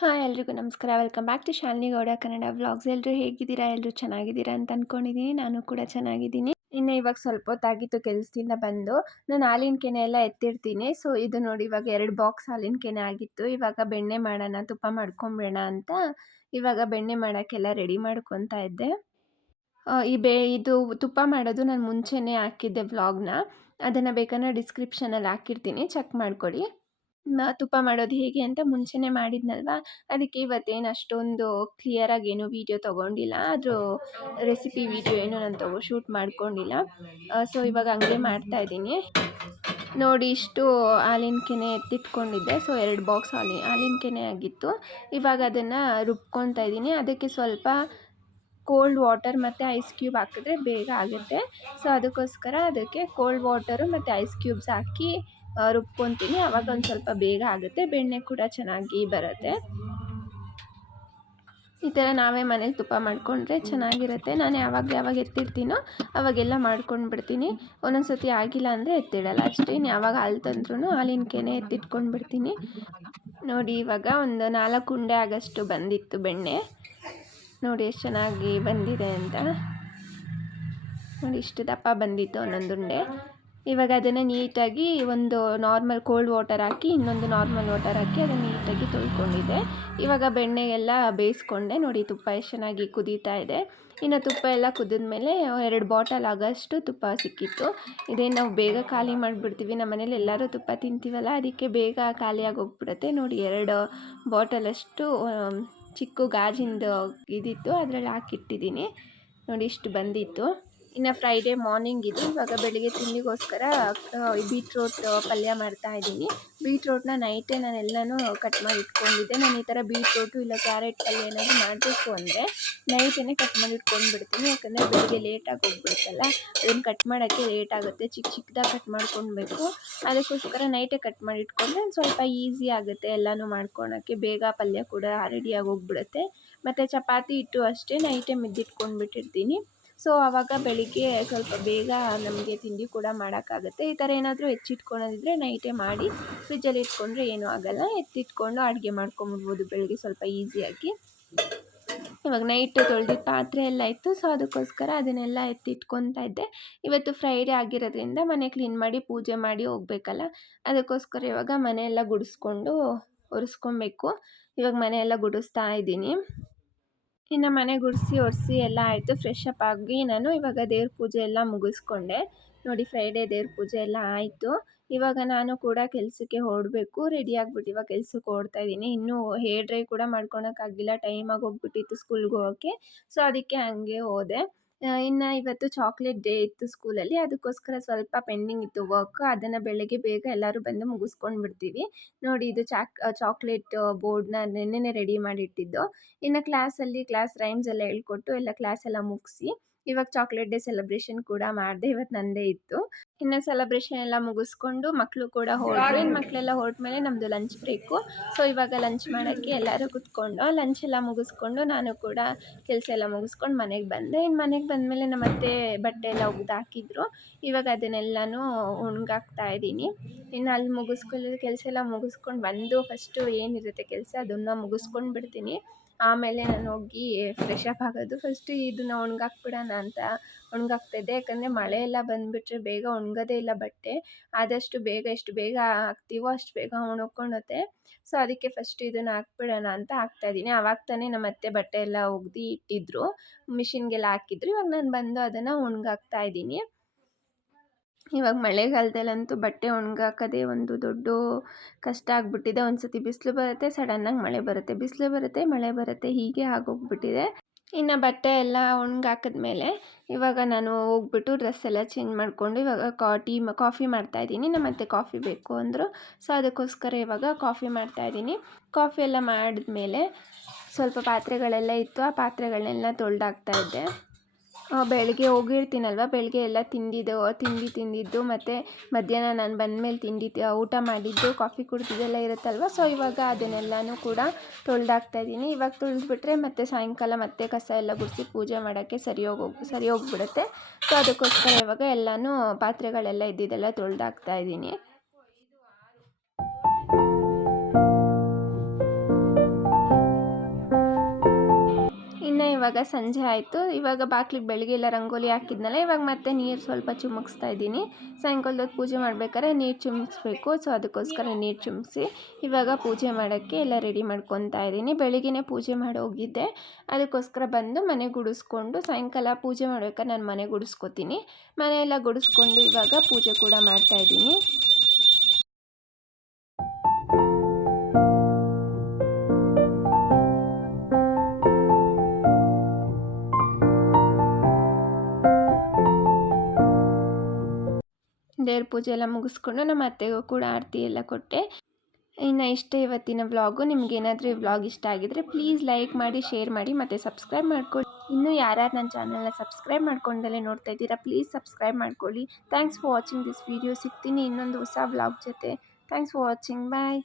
Hi ಎಲ್ರಿಗೂ ನಮಸ್ಕಾರ. Welcome back to Shalini Gowda Kannada vlogs. ಎಲ್ಲರೂ ಹೇಗಿದ್ದೀರಾ? ಎಲ್ಲರೂ ಚೆನ್ನಾಗಿದ್ದೀರಾ ಅಂತ ಅಂದ್ಕೊಂಡಿದ್ದೀನಿ. ನಾನು ಕೂಡ ಚೆನ್ನಾಗಿದ್ದೀನಿ. ಇನ್ನು ಇವಾಗ ಸ್ವಲ್ಪ ಹೊತ್ತಾಗಿತ್ತು ಕೆಲಸದಿಂದ ಬಂದು ನಾನು ಹಾಲಿನ ಕೆನೆ ಎಲ್ಲ ಎತ್ತಿಡ್ತೀನಿ. ಸೊ ಇದು ನೋಡಿ ಇವಾಗ 2 ಬಾಕ್ಸ್ ಹಾಲಿನ ಕೆನೆ ಆಗಿತ್ತು. ಇವಾಗ ಬೆಣ್ಣೆ ಮಾಡೋಣ, ತುಪ್ಪ ಮಾಡ್ಕೊಂಬಿಡೋಣ ಅಂತ ಇವಾಗ ಬೆಣ್ಣೆ ಮಾಡೋಕ್ಕೆಲ್ಲ ರೆಡಿ ಮಾಡ್ಕೊತಾ ಇದ್ದೆ. ಇದು ತುಪ್ಪ ಮಾಡೋದು ನಾನು ಮುಂಚೆನೇ ಹಾಕಿದ್ದೆ ವ್ಲಾಗ್ನ. ಅದನ್ನು ಬೇಕಾದ್ರೆ ಡಿಸ್ಕ್ರಿಪ್ಷನಲ್ಲಿ ಹಾಕಿರ್ತೀನಿ, ಚೆಕ್ ಮಾಡ್ಕೊಳ್ಳಿ. ತುಪ್ಪ ಮಾಡೋದು ಹೇಗೆ ಅಂತ ಮುಂಚೆನೇ ಮಾಡಿದ್ನಲ್ವಾ, ಅದಕ್ಕೆ ಇವತ್ತೇನು ಅಷ್ಟೊಂದು ಕ್ಲಿಯರಾಗಿ ಏನು ವೀಡಿಯೋ ತೊಗೊಂಡಿಲ್ಲ. ಆದರೂ ರೆಸಿಪಿ ವೀಡಿಯೋ ಏನು ನಾನು ಶೂಟ್ ಮಾಡ್ಕೊಂಡಿಲ್ಲ. ಸೊ ಇವಾಗ ಹಂಗೆ ಮಾಡ್ತಾಯಿದ್ದೀನಿ. ನೋಡಿ ಇಷ್ಟು ಹಾಲಿನ ಕೆನೆ ಎತ್ತಿಟ್ಕೊಂಡಿದ್ದೆ. ಸೊ 2 ಬಾಕ್ಸ್ ಹಾಲಿನ ಕೆನೆ ಆಗಿತ್ತು. ಇವಾಗ ಅದನ್ನು ರುಬ್ಕೊತಾ ಇದ್ದೀನಿ. ಅದಕ್ಕೆ ಸ್ವಲ್ಪ ಕೋಲ್ಡ್ ವಾಟರ್ ಮತ್ತು ಐಸ್ ಕ್ಯೂಬ್ ಹಾಕಿದ್ರೆ ಬೇಗ ಆಗುತ್ತೆ. ಸೊ ಅದಕ್ಕೋಸ್ಕರ ಅದಕ್ಕೆ ಕೋಲ್ಡ್ ವಾಟರು ಮತ್ತು ಐಸ್ ಕ್ಯೂಬ್ಸ್ ಹಾಕಿ ರುಬ್ಕೊತೀನಿ. ಆವಾಗ ಒಂದು ಸ್ವಲ್ಪ ಬೇಗ ಆಗುತ್ತೆ, ಬೆಣ್ಣೆ ಕೂಡ ಚೆನ್ನಾಗಿ ಬರುತ್ತೆ. ಈ ಥರ ನಾವೇ ಮನೇಲಿ ತುಪ್ಪ ಮಾಡಿಕೊಂಡ್ರೆ ಚೆನ್ನಾಗಿರುತ್ತೆ. ನಾನು ಯಾವಾಗ ಎತ್ತಿಡ್ತೀನೋ ಅವಾಗೆಲ್ಲ ಮಾಡ್ಕೊಂಡು ಬಿಡ್ತೀನಿ. ಒಂದೊಂದು ಸತಿ ಆಗಿಲ್ಲ ಅಂದರೆ ಎತ್ತಿಡಲ್ಲ ಅಷ್ಟೇ. ಯಾವಾಗ ಹಾಲು ತಂದ್ರೂ ಹಾಲಿನ ಕೆನೆ ಎತ್ತಿಟ್ಕೊಂಡು ಬಿಡ್ತೀನಿ. ನೋಡಿ ಇವಾಗ ಒಂದು 4 ಉಂಡೆ ಆಗಷ್ಟು ಬಂದಿತ್ತು ಬೆಣ್ಣೆ. ನೋಡಿ ಎಷ್ಟು ಚೆನ್ನಾಗಿ ಬಂದಿದೆ ಅಂತ. ನೋಡಿ ಇಷ್ಟು ದಪ್ಪ ಬಂದಿತ್ತು ಒಂದೊಂದು ಉಂಡೆ. ಇವಾಗ ಅದನ್ನು ನೀಟಾಗಿ ಒಂದು ನಾರ್ಮಲ್ ಕೋಲ್ಡ್ ವಾಟರ್ ಹಾಕಿ ಇನ್ನೊಂದು ನಾರ್ಮಲ್ ವಾಟರ್ ಹಾಕಿ ಅದನ್ನು ನೀಟಾಗಿ ತೊಳ್ಕೊಂಡಿದ್ದೆ. ಇವಾಗ ಬೆಣ್ಣೆಗೆಲ್ಲ ಬೇಯಿಸ್ಕೊಂಡೆ. ನೋಡಿ ತುಪ್ಪ ಎಷ್ಟು ಚೆನ್ನಾಗಿ ಕುದೀತಾ ಇದೆ. ಇನ್ನು ತುಪ್ಪ ಎಲ್ಲ ಕುದಿದ ಮೇಲೆ 2 ಬಾಟಲ್ ಆಗೋಷ್ಟು ತುಪ್ಪ ಸಿಕ್ಕಿತ್ತು. ಇದೇನು ನಾವು ಬೇಗ ಖಾಲಿ ಮಾಡಿಬಿಡ್ತೀವಿ, ನಮ್ಮ ಮನೇಲಿ ಎಲ್ಲರೂ ತುಪ್ಪ ತಿಂತೀವಲ್ಲ, ಅದಕ್ಕೆ ಬೇಗ ಖಾಲಿಯಾಗಿ ಹೋಗ್ಬಿಡುತ್ತೆ. ನೋಡಿ 2 ಬಾಟಲಷ್ಟು ಚಿಕ್ಕ ಗಾಜಿಂದು ಇದಿತ್ತು, ಅದರಲ್ಲಿ ಹಾಕಿಟ್ಟಿದ್ದೀನಿ. ನೋಡಿ ಇಷ್ಟು ಬಂದಿತ್ತು. ಇನ್ನು ಫ್ರೈಡೇ ಮಾರ್ನಿಂಗ್ ಇದು. ಇವಾಗ ಬೆಳಿಗ್ಗೆ ತಿಂಡಿಗೋಸ್ಕರ ಬೀಟ್ರೋಟ್ ಪಲ್ಯ ಮಾಡ್ತಾಯಿದ್ದೀನಿ. ಬೀಟ್ರೋಟ್ನ ನೈಟೇ ನಾನೆಲ್ಲನೂ ಕಟ್ ಮಾಡಿ ಇಟ್ಕೊಂಡಿದ್ದೆ. ನಾನು ಈ ಥರ ಬೀಟ್ರೋಟು ಇಲ್ಲ ಕ್ಯಾರೆಟ್ ಪಲ್ಯ ಏನಾದರೂ ಮಾಡಬೇಕು ಅಂದರೆ ನೈಟೇ ಕಟ್ ಮಾಡಿ ಇಟ್ಕೊಂಡ್ಬಿಡ್ತೀನಿ. ಯಾಕಂದರೆ ಬೆಳಿಗ್ಗೆ ಲೇಟಾಗಿ ಹೋಗ್ಬಿಡುತ್ತಲ್ಲ, ಅದನ್ನು ಕಟ್ ಮಾಡೋಕ್ಕೆ ಲೇಟ್ ಆಗುತ್ತೆ. ಚಿಕ್ಕದಾಗಿ ಕಟ್ ಮಾಡ್ಕೊಳ್ಬೇಕು. ಅದಕ್ಕೋಸ್ಕರ ನೈಟೇ ಕಟ್ ಮಾಡಿ ಇಟ್ಕೊಂಡ್ರೆ ಸ್ವಲ್ಪ ಈಸಿ ಆಗುತ್ತೆ ಎಲ್ಲನೂ ಮಾಡ್ಕೊಳಕ್ಕೆ. ಬೇಗ ಪಲ್ಯ ಕೂಡ ರೆಡಿಯಾಗಿ ಹೋಗ್ಬಿಡುತ್ತೆ. ಮತ್ತು ಚಪಾತಿ ಹಿಟ್ಟು ಅಷ್ಟೇ ನೈಟೇ ಮಿದ್ದಿಟ್ಕೊಂಡ್ಬಿಟ್ಟಿರ್ತೀನಿ. ಸೊ ಆವಾಗ ಬೆಳಿಗ್ಗೆ ಸ್ವಲ್ಪ ಬೇಗ ನಮಗೆ ತಿಂಡಿ ಕೂಡ ಮಾಡೋಕ್ಕಾಗುತ್ತೆ. ಈ ಥರ ಏನಾದರೂ ಹೆಚ್ಚಿಟ್ಕೊಳ್ಳೋದಿದ್ರೆ ನೈಟೇ ಮಾಡಿ ಫ್ರಿಜ್ಜಲ್ಲಿ ಇಟ್ಕೊಂಡ್ರೆ ಏನೂ ಆಗೋಲ್ಲ. ಎತ್ತಿಟ್ಕೊಂಡು ಅಡುಗೆ ಮಾಡ್ಕೊಂಬಿಡ್ಬೋದು ಬೆಳಗ್ಗೆ ಸ್ವಲ್ಪ ಈಸಿಯಾಗಿ. ಇವಾಗ ನೈಟ್ ತೊಳೆದಿದ್ದ ಪಾತ್ರೆ ಎಲ್ಲ ಇತ್ತು. ಸೊ ಅದಕ್ಕೋಸ್ಕರ ಅದನ್ನೆಲ್ಲ ಎತ್ತಿಟ್ಕೊತಾ ಇದ್ದೆ. ಇವತ್ತು ಫ್ರೈಡೇ ಆಗಿರೋದ್ರಿಂದ ಮನೆ ಕ್ಲೀನ್ ಮಾಡಿ ಪೂಜೆ ಮಾಡಿ ಹೋಗ್ಬೇಕಲ್ಲ, ಅದಕ್ಕೋಸ್ಕರ ಇವಾಗ ಮನೆಯೆಲ್ಲ ಗುಡಿಸ್ಕೊಂಡು ಒರೆಸ್ಕೊಬೇಕು. ಇವಾಗ ಮನೆಯೆಲ್ಲ ಗುಡಿಸ್ತಾ ಇದ್ದೀನಿ. ಇನ್ನು ಮನೆ ಗುಡಿಸಿ ಒರೆಸಿ ಎಲ್ಲ ಆಯಿತು. ಫ್ರೆಶ್ ಅಪ್ ಆಗಿ ನಾನು ಇವಾಗ ದೇವ್ರ ಪೂಜೆ ಎಲ್ಲ ಮುಗಿಸ್ಕೊಂಡೆ. ನೋಡಿ ಫ್ರೈಡೇ ದೇವ್ರ ಪೂಜೆ ಎಲ್ಲ ಆಯಿತು. ಇವಾಗ ನಾನು ಕೂಡ ಕೆಲಸಕ್ಕೆ ಹೊರಡಬೇಕು. ರೆಡಿ ಆಗಿಬಿಟ್ಟು ಇವಾಗ ಕೆಲ್ಸಕ್ಕೆ ಹೊರಡ್ತಾ ಇದ್ದೀನಿ. ಇನ್ನೂ ಹೇರ್ ಡ್ರೈ ಕೂಡ ಮಾಡ್ಕೊಳಕ್ಕಾಗಿಲ್ಲ, ಟೈಮಾಗಿ ಹೋಗ್ಬಿಟ್ಟಿತ್ತು ಸ್ಕೂಲ್ಗೆ ಹೋಗೋಕ್ಕೆ. ಸೊ ಅದಕ್ಕೆ ಹಂಗೆ ಹೋದೆ. ಇನ್ನು ಇವತ್ತು ಚಾಕ್ಲೇಟ್ ಡೇ ಇತ್ತು ಸ್ಕೂಲಲ್ಲಿ, ಅದಕ್ಕೋಸ್ಕರ ಸ್ವಲ್ಪ ಪೆಂಡಿಂಗ್ ಇತ್ತು ವರ್ಕ್. ಅದನ್ನು ಬೆಳಗ್ಗೆ ಬೇಗ ಎಲ್ಲರೂ ಬಂದು ಮುಗಿಸ್ಕೊಂಡು ಬಿಡ್ತೀವಿ. ನೋಡಿ ಇದು ಚಾಕ್ಲೇಟ್ ಬೋರ್ಡ್ನ ನೆನ್ನೆನೇ ರೆಡಿ ಮಾಡಿಟ್ಟಿದ್ದು. ಇನ್ನು ಕ್ಲಾಸ್ ರೈಮ್ಸ್ ಎಲ್ಲ ಹೇಳ್ಕೊಟ್ಟು ಎಲ್ಲ ಕ್ಲಾಸ್ ಎಲ್ಲ ಮುಗಿಸಿ ಇವಾಗ ಚಾಕ್ಲೇಟ್ ಡೇ ಸೆಲೆಬ್ರೇಷನ್ ಕೂಡ ಮಾಡಿದೆ. ಇವತ್ತು ನನ್ನದೇ ಇತ್ತು. ಇನ್ನು ಸೆಲೆಬ್ರೇಷನ್ ಎಲ್ಲ ಮುಗಿಸ್ಕೊಂಡು ಮಕ್ಕಳು ಕೂಡ ಹೊರಟು. ಇನ್ನು ಮಕ್ಕಳೆಲ್ಲ ಹೊರಟ್ಮೇಲೆ ನಮ್ಮದು ಲಂಚ್ ಬ್ರೇಕು. ಸೊ ಇವಾಗ ಲಂಚ್ ಮಾಡೋಕ್ಕೆ ಎಲ್ಲರೂ ಕುತ್ಕೊಂಡು ಲಂಚ್ ಎಲ್ಲ ಮುಗಿಸ್ಕೊಂಡು ನಾನು ಕೂಡ ಕೆಲಸ ಎಲ್ಲ ಮುಗಿಸ್ಕೊಂಡು ಮನೆಗೆ ಬಂದೆ. ಇನ್ನು ಮನೆಗೆ ಬಂದಮೇಲೆ ನಮ್ಮ ಅತ್ತೆ ಬಟ್ಟೆ ಎಲ್ಲ ಒಗ್ದು ಹಾಕಿದ್ರು. ಇವಾಗ ಅದನ್ನೆಲ್ಲನೂ ಒಣಗಾಕ್ತಾ ಇದ್ದೀನಿ. ಇನ್ನು ಅಲ್ಲಿ ಕೆಲಸ ಎಲ್ಲ ಮುಗಿಸ್ಕೊಂಡು ಬಂದು ಫಸ್ಟು ಏನಿರುತ್ತೆ ಕೆಲಸ ಅದನ್ನು ಮುಗಿಸ್ಕೊಂಡು ಬಿಡ್ತೀನಿ. ಆಮೇಲೆ ನಾನು ಹೋಗಿ ಫ್ರೆಶ್ ಅಪ್ ಆಗೋದು. ಫಸ್ಟು ಇದನ್ನು ಒಣಗಾಕ್ಬಿಡೋಣ ಅಂತ ಒಣಗಾಕ್ತಾಯಿದ್ದೆ. ಯಾಕಂದರೆ ಮಳೆ ಎಲ್ಲ ಬಂದುಬಿಟ್ರೆ ಬೇಗ ಒಣಗೋದೇ ಇಲ್ಲ ಬಟ್ಟೆ. ಆದಷ್ಟು ಎಷ್ಟು ಬೇಗ ಹಾಕ್ತೀವೋ ಅಷ್ಟು ಬೇಗ ಒಣಗ್ಕೊಳ್ಳುತ್ತೆ. ಸೊ ಅದಕ್ಕೆ ಫಸ್ಟ್ ಇದನ್ನು ಹಾಕ್ಬಿಡೋಣ ಅಂತ ಹಾಕ್ತಾಯಿದ್ದೀನಿ. ಆವಾಗ ತಾನೇ ನಮ್ಮ ಅತ್ತೆ ಬಟ್ಟೆ ಎಲ್ಲ ಒಗ್ದು ಇಟ್ಟಿದ್ರು, ಮಿಷಿನ್ಗೆಲ್ಲ ಹಾಕಿದ್ರು. ಇವಾಗ ನಾನು ಬಂದು ಅದನ್ನು ಒಣಗಾಕ್ತಾ ಇದ್ದೀನಿ. ಇವಾಗ ಮಳೆಗಾಲದಲ್ಲಂತೂ ಬಟ್ಟೆ ಒಣಗಾಕೋದೇ ಒಂದು ದೊಡ್ಡ ಕಷ್ಟ ಆಗಿಬಿಟ್ಟಿದೆ. ಒಂದು ಸತಿ ಬಿಸಿಲು ಬರುತ್ತೆ, ಸಡನ್ನಾಗಿ ಮಳೆ ಬರುತ್ತೆ, ಬಿಸಿಲು ಬರುತ್ತೆ, ಮಳೆ ಬರುತ್ತೆ, ಹೀಗೆ ಆಗೋಗ್ಬಿಟ್ಟಿದೆ. ಇನ್ನು ಬಟ್ಟೆ ಎಲ್ಲ ಒಣಗಾಕಿದ್ಮೇಲೆ ಇವಾಗ ನಾನು ಹೋಗ್ಬಿಟ್ಟು ಡ್ರೆಸ್ ಎಲ್ಲ ಚೇಂಜ್ ಮಾಡಿಕೊಂಡು ಇವಾಗ ಕಾಫಿ ಮಾಡ್ತಾಯಿದ್ದೀನಿ. ನಮ್ಮ ಅತ್ತೆ ಕಾಫಿ ಬೇಕು ಅಂದರು. ಸೊ ಅದಕ್ಕೋಸ್ಕರ ಇವಾಗ ಕಾಫಿ ಮಾಡ್ತಾಯಿದ್ದೀನಿ. ಕಾಫಿ ಎಲ್ಲ ಮಾಡಿದ್ಮೇಲೆ ಸ್ವಲ್ಪ ಪಾತ್ರೆಗಳೆಲ್ಲ ಇತ್ತು, ಆ ಪಾತ್ರೆಗಳನ್ನೆಲ್ಲ ತೊಳೆದಾಕ್ತಾಯಿದ್ದೆ. ಬೆಳಗ್ಗೆ ಹೋಗಿರ್ತೀನಲ್ವ, ಬೆಳಗ್ಗೆ ಎಲ್ಲ ತಿಂದಿದ್ದು ಮತ್ತು ಮಧ್ಯಾಹ್ನ ನಾನು ಬಂದಮೇಲೆ ಊಟ ಮಾಡಿದ್ದು, ಕಾಫಿ ಕುಡಿದಿದ್ದೆಲ್ಲ ಇರುತ್ತಲ್ವ. ಸೊ ಇವಾಗ ಅದನ್ನೆಲ್ಲನೂ ಕೂಡ ತೊಳೆದಾಕ್ತಾಯಿದ್ದೀನಿ. ಇವಾಗ ತೊಳೆದ್ಬಿಟ್ರೆ ಮತ್ತು ಸಾಯಂಕಾಲ ಮತ್ತೆ ಕಸ ಎಲ್ಲ ಗುಡಿಸಿ ಪೂಜೆ ಮಾಡೋಕ್ಕೆ ಸರಿ ಹೋಗ್ಬಿಡುತ್ತೆ. ಸೊ ಅದಕ್ಕೋಸ್ಕರ ಇವಾಗ ಎಲ್ಲನೂ ಪಾತ್ರೆಗಳೆಲ್ಲ ಇದ್ದಿದ್ದೆಲ್ಲ ತೊಳೆದಾಕ್ತಾಯಿದ್ದೀನಿ. ಇವಾಗ ಸಂಜೆ ಆಯಿತು. ಇವಾಗ ಬಾಕ್ಲಿಗೆ ಬೆಳಗ್ಗೆ ಎಲ್ಲ ರಂಗೋಲಿ ಹಾಕಿದ್ನಲ್ಲ, ಇವಾಗ ಮತ್ತೆ ನೀರು ಸ್ವಲ್ಪ ಚಿಮುಕ್ಸ್ತಾ ಇದ್ದೀನಿ. ಸಾಯಂಕಾಲದ ಪೂಜೆ ಮಾಡ್ಬೇಕಾದ್ರೆ ನೀರು ಚಿಮುಕ್ಸ್ಬೇಕು. ಸೊ ಅದಕ್ಕೋಸ್ಕರ ನೀರು ಚಿಮುಕ್ಸಿ ಇವಾಗ ಪೂಜೆ ಮಾಡೋಕ್ಕೆ ಎಲ್ಲ ರೆಡಿ ಮಾಡ್ಕೊತಾ ಇದ್ದೀನಿ. ಬೆಳಗ್ಗೆನೇ ಪೂಜೆ ಮಾಡಿ ಹೋಗಿದ್ದೆ, ಅದಕ್ಕೋಸ್ಕರ ಬಂದು ಮನೆ ಗುಡಿಸ್ಕೊಂಡು ಸಾಯಂಕಾಲ ಪೂಜೆ ಮಾಡ್ಬೇಕಾದ್ರೆ ನಾನು ಮನೆ ಗುಡಿಸ್ಕೊತೀನಿ. ಮನೆಯೆಲ್ಲ ಗುಡಿಸ್ಕೊಂಡು ಇವಾಗ ಪೂಜೆ ಕೂಡ ಮಾಡ್ತಾಯಿದ್ದೀನಿ. ದೇವ್ರ ಪೂಜೆ ಎಲ್ಲ ಮುಗಿಸ್ಕೊಂಡು ನಮ್ಮ ಅತ್ತೆಗೂ ಕೂಡ ಆರತಿ ಎಲ್ಲ ಕೊಟ್ಟೆ. ಇನ್ನು ಇಷ್ಟೇ ಇವತ್ತಿನ ವ್ಲಾಗು. ನಿಮಗೇನಾದರೂ ಈ ವ್ಲಾಗ್ ಇಷ್ಟ ಆಗಿದರೆ ಪ್ಲೀಸ್ ಲೈಕ್ ಮಾಡಿ, ಶೇರ್ ಮಾಡಿ ಮತ್ತು ಸಬ್ಸ್ಕ್ರೈಬ್ ಮಾಡ್ಕೊಳ್ಳಿ. ಇನ್ನೂ ಯಾರ್ಯಾರು ನನ್ನ ಚಾನಲ್ನ ಸಬ್ಸ್ಕ್ರೈಬ್ ಮಾಡ್ಕೊಂಡಲ್ಲೇ ನೋಡ್ತಾ ಇದ್ದೀರಾ, ಪ್ಲೀಸ್ ಸಬ್ಸ್ಕ್ರೈಬ್ ಮಾಡ್ಕೊಳ್ಳಿ. Thanks for watching this video. ಸಿಗ್ತೀನಿ ಇನ್ನೊಂದು ಹೊಸ ವ್ಲಾಗ್ ಜೊತೆ. Thanks for watching. ಬಾಯ್.